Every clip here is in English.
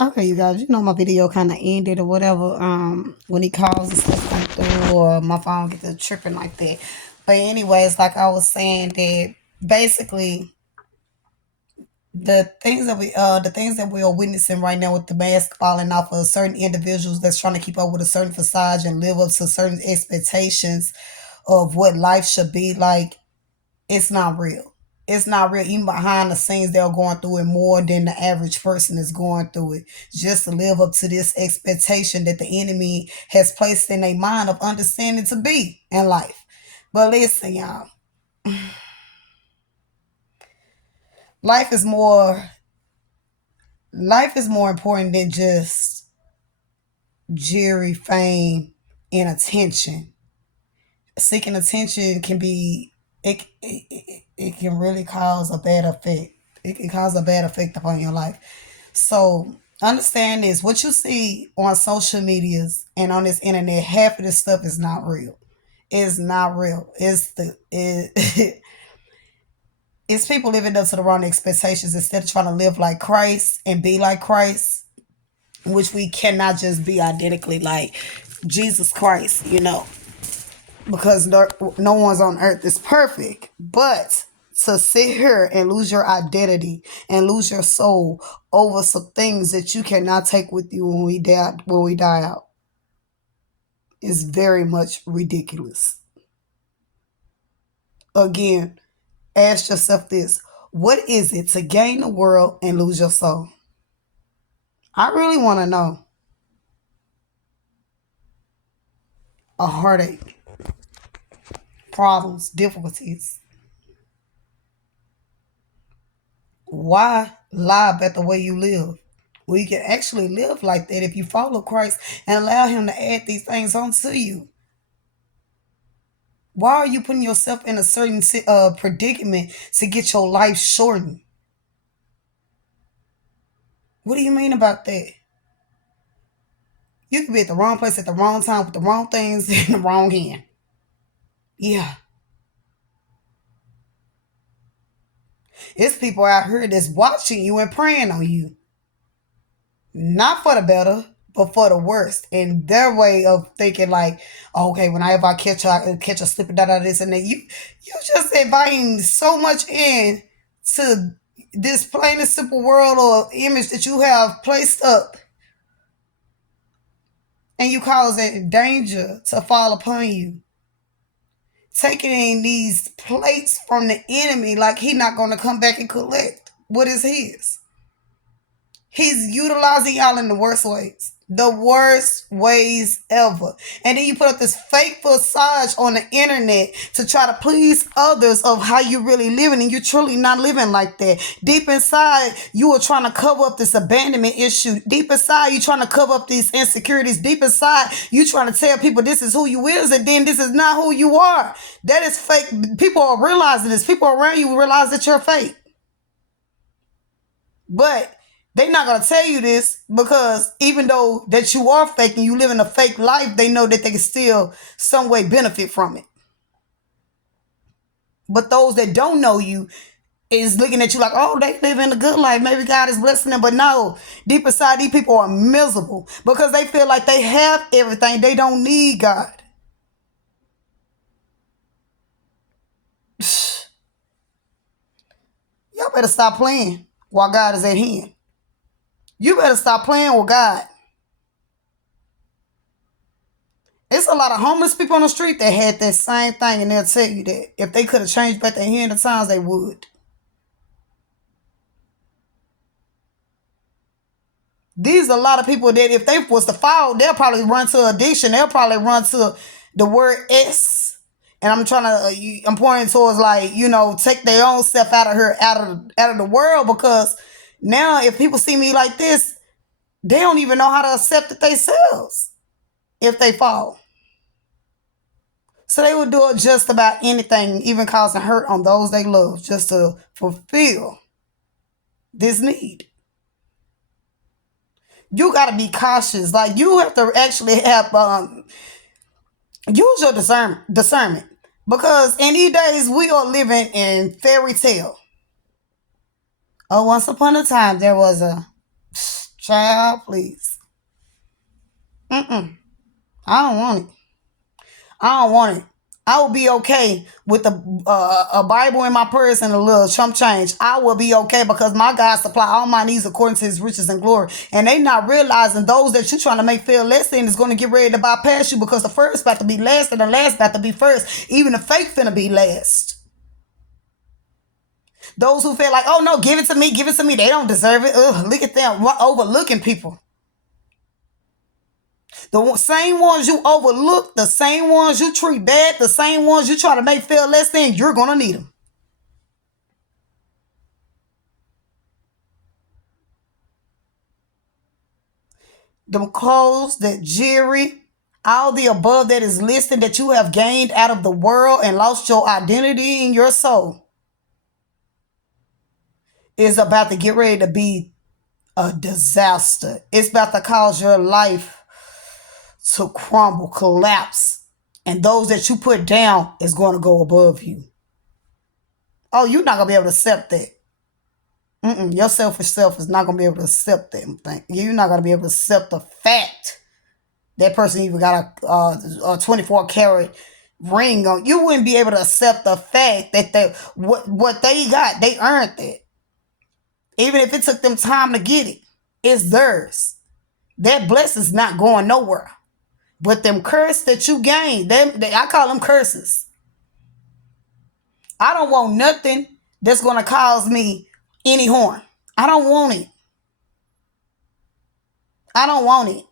Okay, you guys, my video kind of ended or whatever. When he calls and stuff come through, or my phone gets to tripping like that. But anyways, like I was saying, that basically the things that we are witnessing right now with the mask falling off of certain individuals that's trying to keep up with a certain facade and live up to certain expectations of what life should be like, it's not real. It's not real. Even behind the scenes, they're going through it more than the average person is going through it. Just to live up to this expectation that the enemy has placed in their mind of understanding to be in life. But listen, y'all, life is more life is more important than just jury, fame, and attention. Seeking attention can be it can really cause a bad effect. It can cause a bad effect upon your life. So understand this: what you see on social medias and on this internet, half of this stuff is not real. It's not real. It's people living up to the wrong expectations instead of trying to live like Christ and be like Christ, which we cannot just be identically like Jesus Christ, because no one's on earth is perfect. But to sit here and lose your identity and lose your soul over some things that you cannot take with you when we die out is very much ridiculous. Again, ask yourself this: what is it to gain the world and lose your soul? I really want to know. A heartache, problems, difficulties. Why lie about the way you live? Well, you can actually live like that if you follow Christ and allow Him to add these things onto you. Why are you putting yourself in a certain predicament to get your life shortened? What do you mean about that? You could be at the wrong place at the wrong time with the wrong things in the wrong hand. Yeah. It's people out here that's watching you and praying on you. Not for the better, but for the worst. And their way of thinking like, okay, whenever I catch a slip and this and that, you just inviting so much in to this plain and simple world or image that you have placed up, and you causing danger to fall upon you. Taking in these plates from the enemy like he not gonna come back and collect what is his. He's utilizing y'all in the worst ways. The worst ways ever. And then you put up this fake facade on the internet to try to please others of how you really living, and you're truly not living like that. Deep inside, you are trying to cover up this abandonment issue. Deep inside, you trying to cover up these insecurities. Deep inside, you trying to tell people this is who you is, and then this is not who you are. That is fake. People are realizing this. People around you realize that you're fake. But they're not gonna tell you this because even though that you are fake and you live in a fake life, they know that they can still some way benefit from it. But those that don't know you is looking at you like, oh, they live in a good life. Maybe God is blessing them. But no, deep inside, these people are miserable because they feel like they have everything. They don't need God. Y'all better stop playing while God is at hand. You better stop playing with God. It's a lot of homeless people on the street that had that same thing, and they'll tell you that if they could have changed back their hand of times, they would. These are a lot of people that if they was to fall, they'll probably run to addiction. They'll probably run to the word S. And I'm pointing towards like, take their own self out of here, out of the world, because now if people see me like this, they don't even know how to accept it themselves if they fall. So they would do just about anything, even causing hurt on those they love, just to fulfill this need. You got to be cautious. Like, you have to actually have use your discernment, because in these days we are living in fairy tale. Oh, once upon a time there was a Child, please. Mm-mm. I don't want it. I don't want it. I will be okay with a Bible in my purse and a little chump change. I will be okay because my God supply all my needs according to his riches and glory. And they not realizing those that you trying to make feel less than is going to get ready to bypass you because the first about to be last and the last about to be first. Even the fake finna be last. Those who feel like, oh no, give it to me, give it to me. They don't deserve it. Ugh, look at them overlooking people. The same ones you overlook, the same ones you treat bad, the same ones you try to make feel less than, you're going to need them. Them clothes, that jewelry, all the above that is listed that you have gained out of the world and lost your identity in your soul is about to get ready to be a disaster. It's about to cause your life to crumble, collapse. And those that you put down is going to go above you. Oh, you're not going to be able to accept that. Your selfish self is not going to be able to accept that thing. You're not going to be able to accept the fact that person even got a 24 karat ring on. You wouldn't be able to accept the fact that what they got, they earned it. Even if it took them time to get it, it's theirs. That blessing's not going nowhere. But them curses that you gain, I call them curses. I don't want nothing that's going to cause me any harm. I don't want it. I don't want it.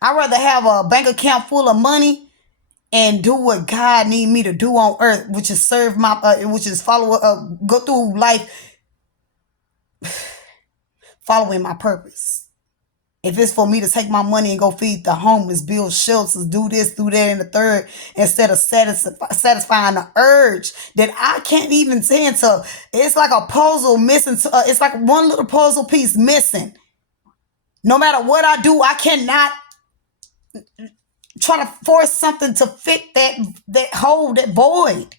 I'd rather have a bank account full of money and do what God need me to do on earth, which is serve which is go through life following my purpose. If it's for me to take my money and go feed the homeless, build shelters, do this, do that, and the third, instead of satisfying the urge that I can't even tend to, it's like a puzzle missing. It's like one little puzzle piece missing. No matter what I do, I cannot try to force something to fit that hole, that void.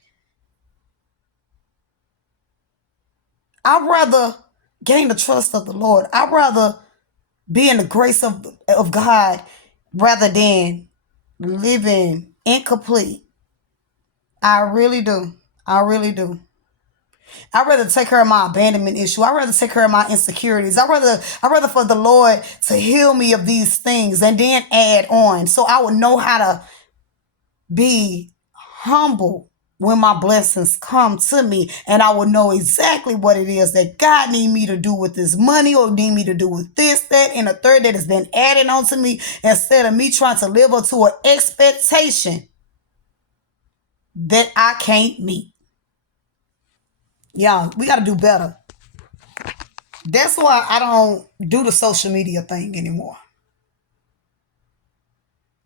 I'd rather gain the trust of the Lord. I'd rather be in the grace of God rather than living incomplete. I really do. I really do. I'd rather take care of my abandonment issue. I'd rather take care of my insecurities. I'd rather for the Lord to heal me of these things and then add on. So I would know how to be humble when my blessings come to me, and I will know exactly what it is that God need me to do with this money or need me to do with this, that, and a third that has been added on to me instead of me trying to live up to an expectation that I can't meet. Y'all, we got to do better. That's why I don't do the social media thing anymore.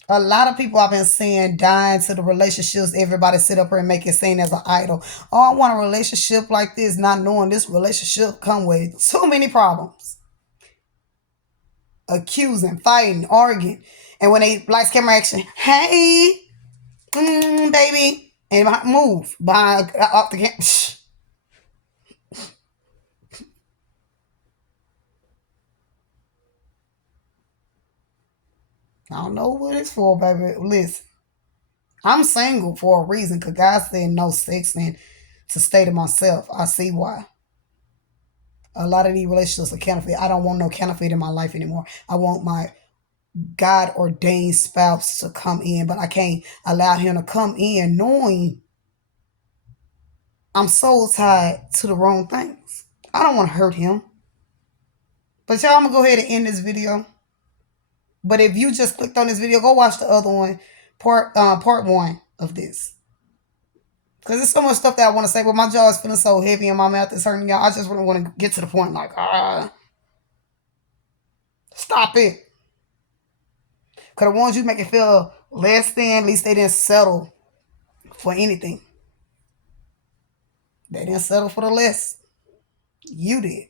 A lot of people I've been seeing dying to the relationships. Everybody sit up here and make it seen as an idol. Oh, I want a relationship like this, not knowing this relationship come with so many problems. Accusing, fighting, arguing. And when they lights, camera, action, hey, baby, and move behind up the camera. I don't know what it's for, baby. Listen, I'm single for a reason because God said no sex and to stay to myself. I see why. A lot of these relationships are counterfeit. I don't want no counterfeit in my life anymore. I want my God ordained spouse to come in, but I can't allow him to come in knowing I'm soul tied to the wrong things. I don't want to hurt him. But y'all, I'm going to go ahead and end this video. But if you just clicked on this video, go watch the other one, part one of this. Because there's so much stuff that I want to say, but my jaw is feeling so heavy and my mouth is hurting, y'all. I just really want to get to the point, like, stop it. Because the ones you make it feel less than, at least they didn't settle for anything. They didn't settle for the less. You did.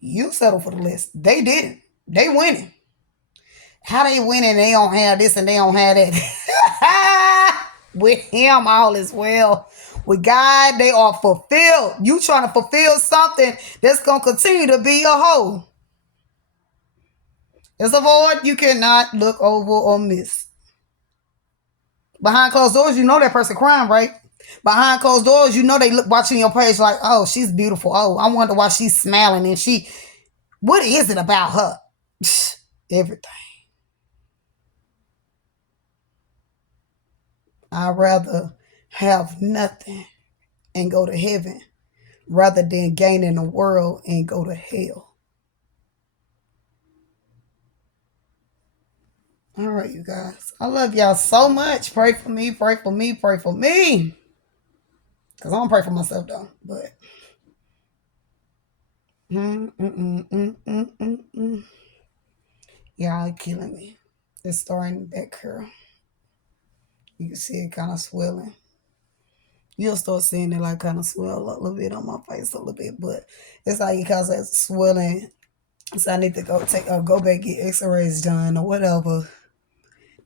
You settled for the less. They didn't. They winning. How they winning? They don't have this and they don't have that. With him, all is well. With God, they are fulfilled. You trying to fulfill something that's going to continue to be a hole. It's a void you cannot look over or miss. Behind closed doors, you know that person crying, right? Behind closed doors, you know they look watching your page like, oh, she's beautiful. Oh, I wonder why she's smiling and what is it about her? Everything. I'd rather have nothing and go to heaven rather than gaining the world and go to hell. All right, you guys. I love y'all so much. Pray for me, pray for me, pray for me. Because I don't pray for myself, though. But. Y'all killing me. It's starting back here. You can see it kind of swelling. You'll start seeing it like kind of swell a little bit on my face a little bit, but it's like it causes that swelling. So I need to go back get X-rays done or whatever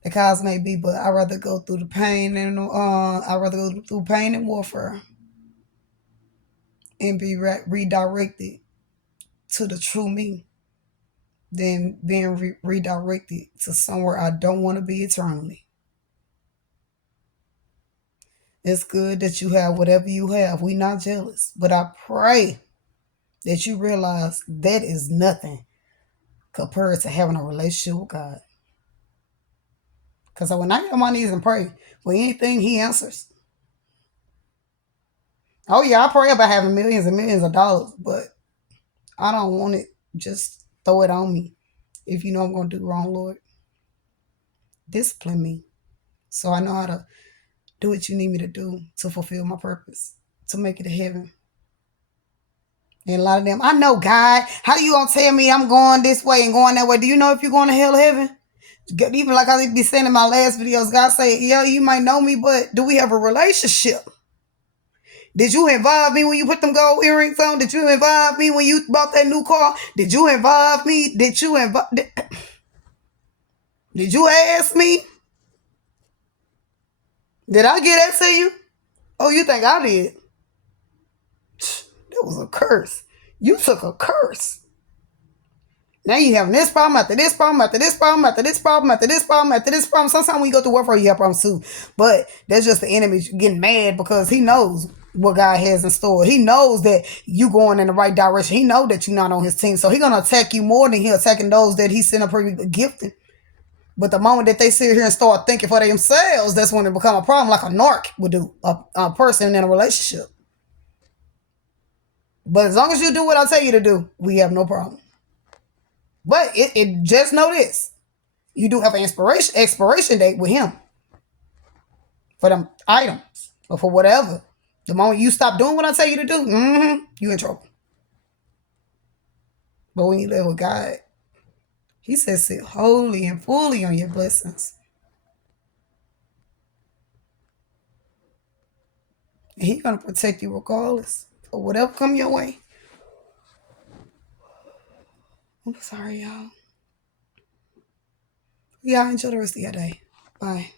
the cause may be. But I'd rather go through the pain and I'd rather go through pain and warfare and be redirected to the true me than being redirected to somewhere I don't want to be eternally. It's good that you have whatever you have. We not jealous. But I pray that you realize that is nothing compared to having a relationship with God. Because when I get on my knees and pray for anything, he answers. Oh, yeah, I pray about having millions and millions of dollars, but I don't want it. Just throw it on me. If you know I'm going to do wrong, Lord, discipline me so I know how to do what you need me to do to fulfill my purpose, to make it to heaven. And a lot of them, I know, God, how you going to tell me I'm going this way and going that way? Do you know if you're going to hell or heaven? Even like I be saying in my last videos, God say, yeah, you might know me, but do we have a relationship? Did you involve me when you put them gold earrings on? Did you involve me when you bought that new car? Did you involve me? Did you ask me? Did I get that to you? Oh, you think I did? That was a curse. You took a curse. Now you having this problem after this problem after this problem after this problem after this problem after this problem. Sometimes when you go through warfare, you have problems too. But that's just the enemy getting mad because he knows what God has in store. He knows that you going in the right direction. He knows that you're not on his team. So he's going to attack you more than he attacking those that he sent up here gifting. But the moment that they sit here and start thinking for themselves, that's when it become a problem, like a narc would do, a person in a relationship. But as long as you do what I tell you to do, we have no problem. But it just know this. You do have an expiration date with him for them items or for whatever. The moment you stop doing what I tell you to do, you in trouble. But when you live with God, he says sit wholly and fully on your blessings. And he's going to protect you regardless of whatever come your way. I'm sorry, y'all. Y'all enjoy the rest of your day. Bye.